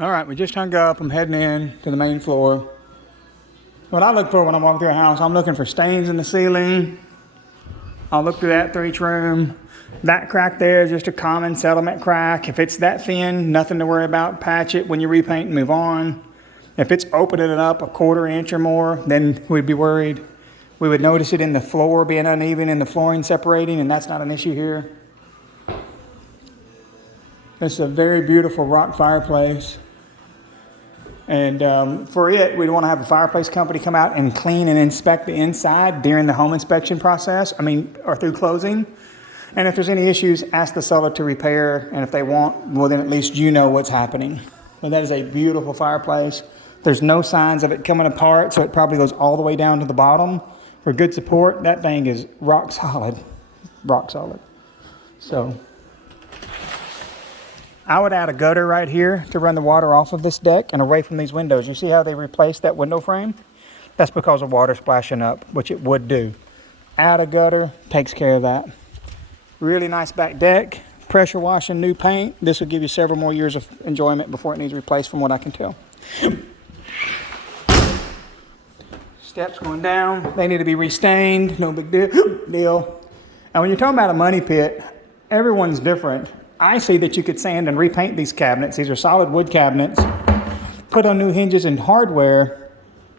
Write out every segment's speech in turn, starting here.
All right, we just hung up. I'm heading in to the main floor. What I look for when I'm walking through a house, I'm looking for stains in the ceiling. I'll look through that through each room. That crack there is just a common settlement crack. If it's that thin, nothing to worry about. Patch it when you repaint and move on. If it's opening it up a 1/4 inch or more, then we'd be worried. We would notice it in the floor being uneven and the flooring separating, and that's not an issue here. This is a very beautiful rock fireplace. And for it, we'd want to have a fireplace company come out and clean and inspect the inside during the home inspection process, or through closing. And if there's any issues, ask the seller to repair. And if they won't, well, then at least you know what's happening. And that is a beautiful fireplace. There's no signs of it coming apart, so it probably goes all the way down to the bottom. For good support, that thing is rock solid. Rock solid. So I would add a gutter right here to run the water off of this deck and away from these windows. You see how they replaced that window frame? That's because of water splashing up, which it would do. Add a gutter, takes care of that. Really nice back deck, pressure washing, new paint. This will give you several more years of enjoyment before it needs replaced from what I can tell. Steps going down, they need to be restained, no big deal. And when you're talking about a money pit, everyone's different. I see that you could sand and repaint these cabinets. These are solid wood cabinets. Put on new hinges and hardware,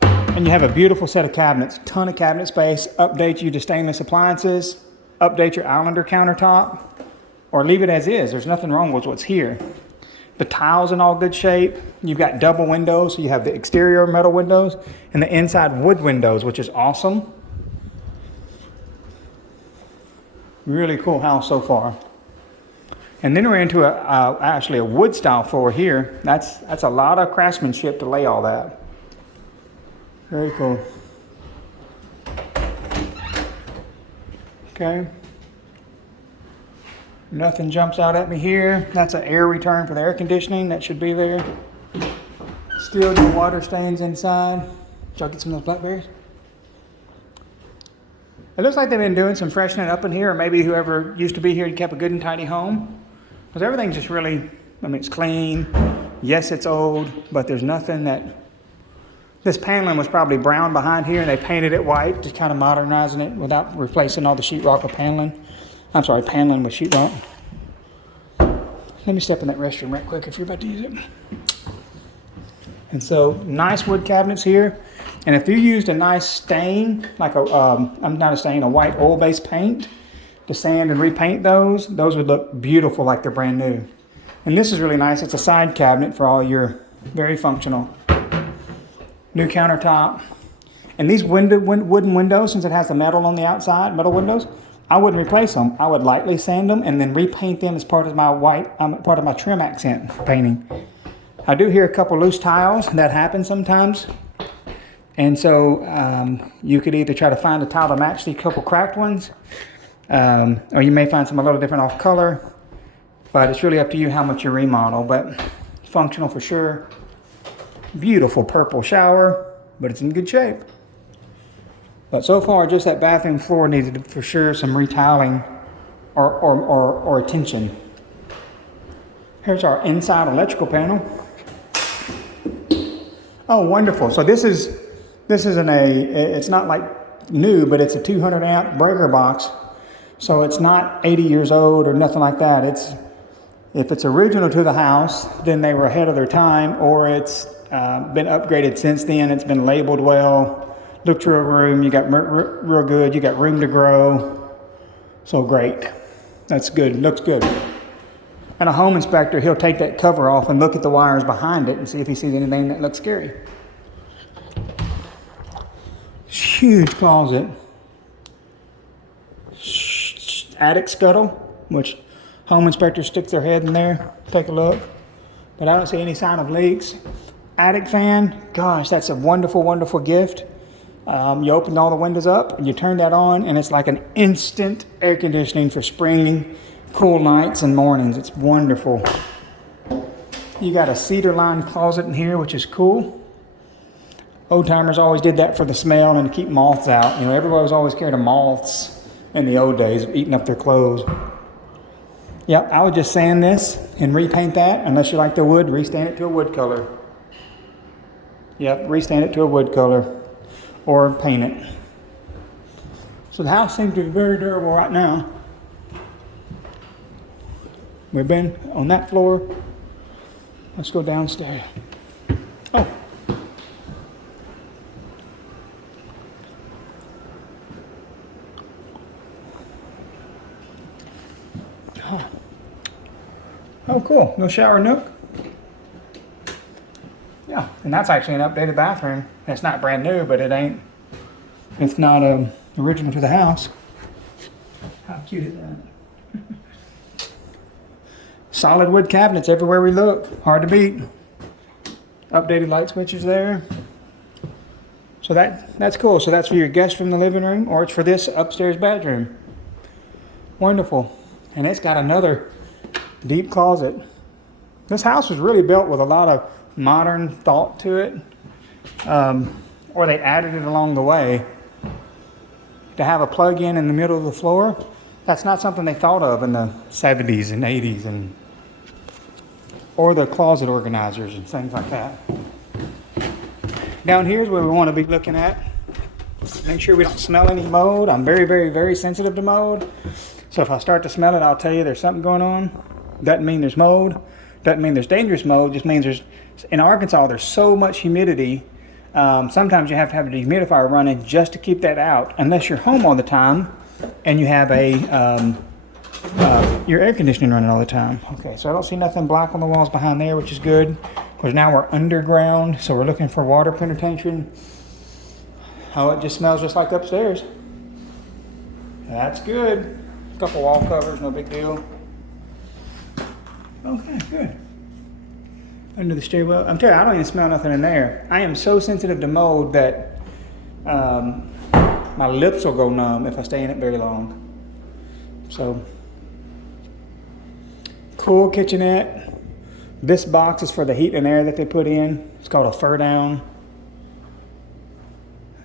and you have a beautiful set of cabinets. Ton of cabinet space. Update you to stainless appliances. Update your Islander countertop, or leave it as is. There's nothing wrong with what's here. The tiles in all good shape. You've got double windows, so you have the exterior metal windows and the inside wood windows, which is awesome. Really cool house so far. And then we're into actually a wood style floor here. That's a lot of craftsmanship to lay all that. Very cool. Okay. Nothing jumps out at me here. That's an air return for the air conditioning. That should be there. Still no water stains inside. Did y'all get some of those blackberries? It looks like they've been doing some freshening up in here, or maybe whoever used to be here kept a good and tidy home. Because everything's just really, it's clean. Yes, it's old, but there's nothing that... This paneling was probably brown behind here, and they painted it white, just kind of modernizing it without replacing all the sheetrock with paneling. I'm sorry, paneling with sheetrock. Let me step in that restroom right quick if you're about to use it. And so, nice wood cabinets here. And if you used a nice stain, like a white oil-based paint, to sand and repaint those would look beautiful like they're brand new. And this is really nice. It's a side cabinet for all your, very functional. New countertop. And these wooden windows, since it has the metal on the outside, metal windows, I wouldn't replace them. I would lightly sand them and then repaint them as part of my trim accent painting. I do hear a couple loose tiles. That happens sometimes. And so you could either try to find a tile to match the couple cracked ones, or you may find some a little different off color, but it's really up to you how much you remodel, but functional for sure. Beautiful purple shower, but it's in good shape. But so far, just that bathroom floor needed for sure some retiling or attention. Here's our inside electrical panel. Oh, wonderful. So this is it's not like new, but it's a 200 amp breaker box. So it's not 80 years old or nothing like that. If it's original to the house, then they were ahead of their time, or it's been upgraded since then. It's been labeled well. Look through a room, you got real good. You got room to grow. So great. That's good. Looks good. And a home inspector, he'll take that cover off and look at the wires behind it and see if he sees anything that looks scary. Huge closet. Attic scuttle, which home inspectors stick their head in there, take a look. But I don't see any sign of leaks. Attic fan, gosh, that's a wonderful, wonderful gift. You open all the windows up and you turn that on, and it's like an instant air conditioning for spring, cool nights and mornings. It's wonderful. You got a cedar lined closet in here, which is cool. Old timers always did that for the smell and to keep moths out. Everybody was always scared of moths in the old days of eating up their clothes. Yep, I would just sand this and repaint that. Unless you like the wood, restain it to a wood color. Yep, restain it to a wood color or paint it. So the house seems to be very durable right now. We've been on that floor. Let's go downstairs. Oh. Oh, cool. No shower nook. Yeah, and that's actually an updated bathroom. It's not brand new, but it's not original to the house. How cute is that? Solid wood cabinets everywhere we look. Hard to beat. Updated light switches there. So that's cool. So that's for your guests from the living room, or it's for this upstairs bedroom. Wonderful. And it's got another deep closet. This house was really built with a lot of modern thought to it, or they added it along the way. To have a plug-in in the middle of the floor, that's not something they thought of in the 70s and 80s, or the closet organizers and things like that. Down here is where we want to be looking at. Make sure we don't smell any mold. I'm very, very, very sensitive to mold. So if I start to smell it, I'll tell you there's something going on. Doesn't mean there's mold. Doesn't mean there's dangerous mold. Just means in Arkansas, there's so much humidity. Sometimes you have to have a dehumidifier running just to keep that out, unless you're home all the time and you have your air conditioning running all the time. Okay, so I don't see nothing black on the walls behind there, which is good, because now we're underground, so we're looking for water penetration. Oh, it just smells just like upstairs. That's good. A couple wall covers, no big deal. Okay, good. Under the stairwell. I'm telling you, I don't even smell nothing in there. I am so sensitive to mold that my lips will go numb if I stay in it very long. So, cool kitchenette. This box is for the heat and air that they put in. It's called a fur down.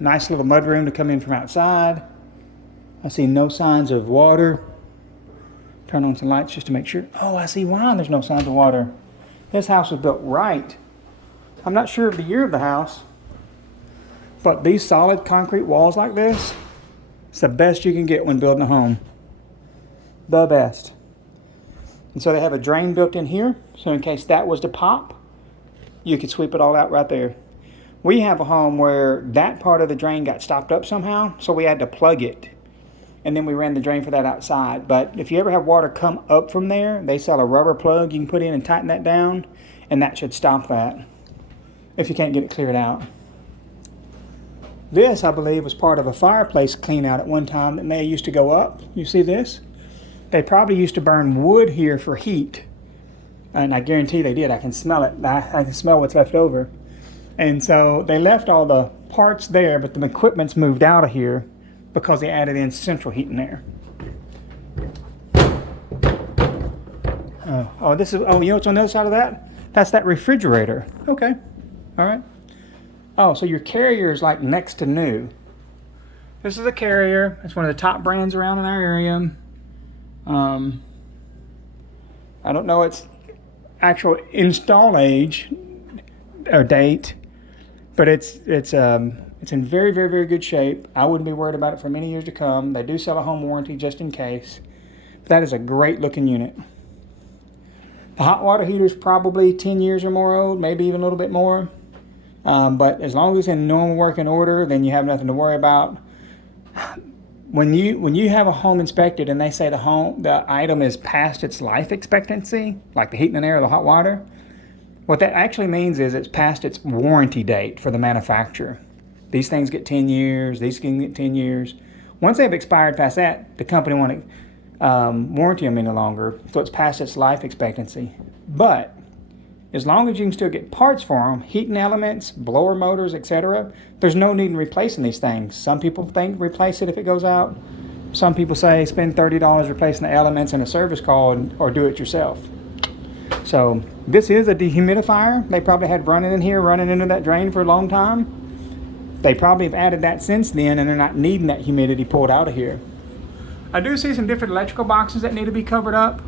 Nice little mudroom to come in from outside. I see no signs of water. Turn on some lights just to make sure. Oh, I see why there's no signs of water. This house was built right. I'm not sure of the year of the house, but these solid concrete walls like this, it's the best you can get when building a home. The best. And so they have a drain built in here, so in case that was to pop, you could sweep it all out right there. We have a home where that part of the drain got stopped up somehow, so we had to plug it. And then we ran the drain for that outside. But if you ever have water come up from there, they sell a rubber plug you can put in and tighten that down, and that should stop that if you can't get it cleared out. This, I believe, was part of a fireplace clean out at one time that may have used to go up. You see this? They probably used to burn wood here for heat. And I guarantee they did. I can smell it. I can smell what's left over. And so they left all the parts there, but the equipment's moved out of here because they added in central heat and air. This is, you know what's on the other side of that? That's that refrigerator. Okay, all right. Oh, so your Carrier is like next to new. This is a Carrier. It's one of the top brands around in our area. I don't know its actual install age or date, but it's in very, very, very good shape. I wouldn't be worried about it for many years to come. They do sell a home warranty just in case. But that is a great looking unit. The hot water heater is probably 10 years or more old, maybe even a little bit more. But as long as it's in normal working order, then you have nothing to worry about. When you have a home inspected and they say the item is past its life expectancy, like the heat and air or the hot water, what that actually means is it's past its warranty date for the manufacturer. These things get 10 years, these can get 10 years. Once they've expired past that, the company won't warranty them any longer, so it's past its life expectancy. But as long as you can still get parts for them, heating elements, blower motors, etc., there's no need in replacing these things. Some people think replace it if it goes out. Some people say spend $30 replacing the elements and a service call or do it yourself. So this is a dehumidifier. They probably had running in here, running into that drain for a long time. They probably have added that since then, and they're not needing that humidity pulled out of here. I do see some different electrical boxes that need to be covered up.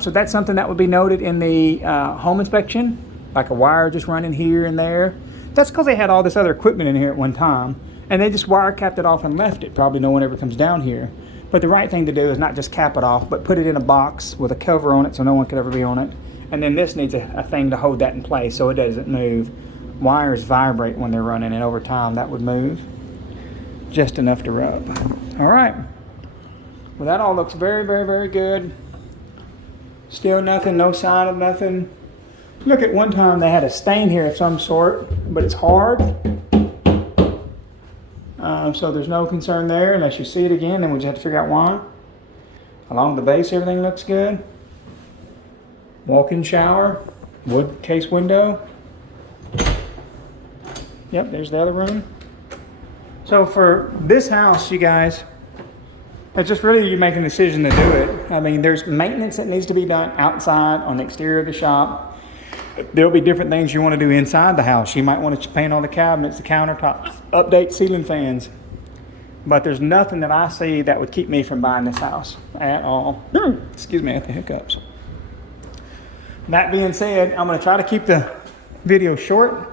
So that's something that would be noted in the home inspection, like a wire just running here and there. That's because they had all this other equipment in here at one time, and they just wire capped it off and left it. Probably no one ever comes down here. But the right thing to do is not just cap it off, but put it in a box with a cover on it so no one could ever be on it. And then this needs a thing to hold that in place so it doesn't move. Wires vibrate when they're running, and over time that would move. Just enough to rub. All right. Well, that all looks very, very, very good. Still nothing, no sign of nothing. Look, at one time they had a stain here of some sort, but it's hard. So there's no concern there unless you see it again, then we just have to figure out why. Along the base, everything looks good. Walk-in shower, wood case window. Yep, there's the other room. So for this house, you guys, it's just really you making a decision to do it. I mean, there's maintenance that needs to be done outside on the exterior of the shop. There'll be different things you want to do inside the house. You might want to paint all the cabinets, the countertops, update ceiling fans. But there's nothing that I see that would keep me from buying this house at all. Excuse me, I have the hiccups. That being said, I'm going to try to keep the video short.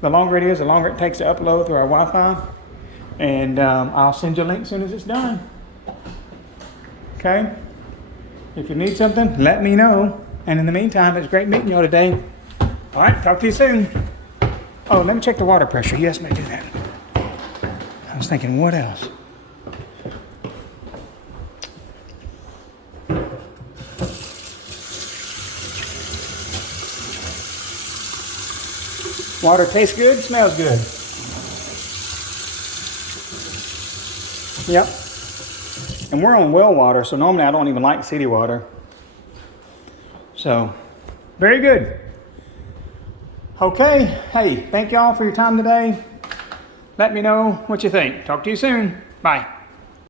The longer it is, the longer it takes to upload through our Wi-Fi. And I'll send you a link as soon as it's done. Okay? If you need something, let me know. And in the meantime, it's great meeting you all today. All right, talk to you soon. Oh, let me check the water pressure. Yes, may do that. I was thinking, what else? Water tastes good, smells good. Yep. And we're on well water, so normally I don't even like city water. So, very good. Okay, hey, thank y'all for your time today. Let me know what you think. Talk to you soon. Bye.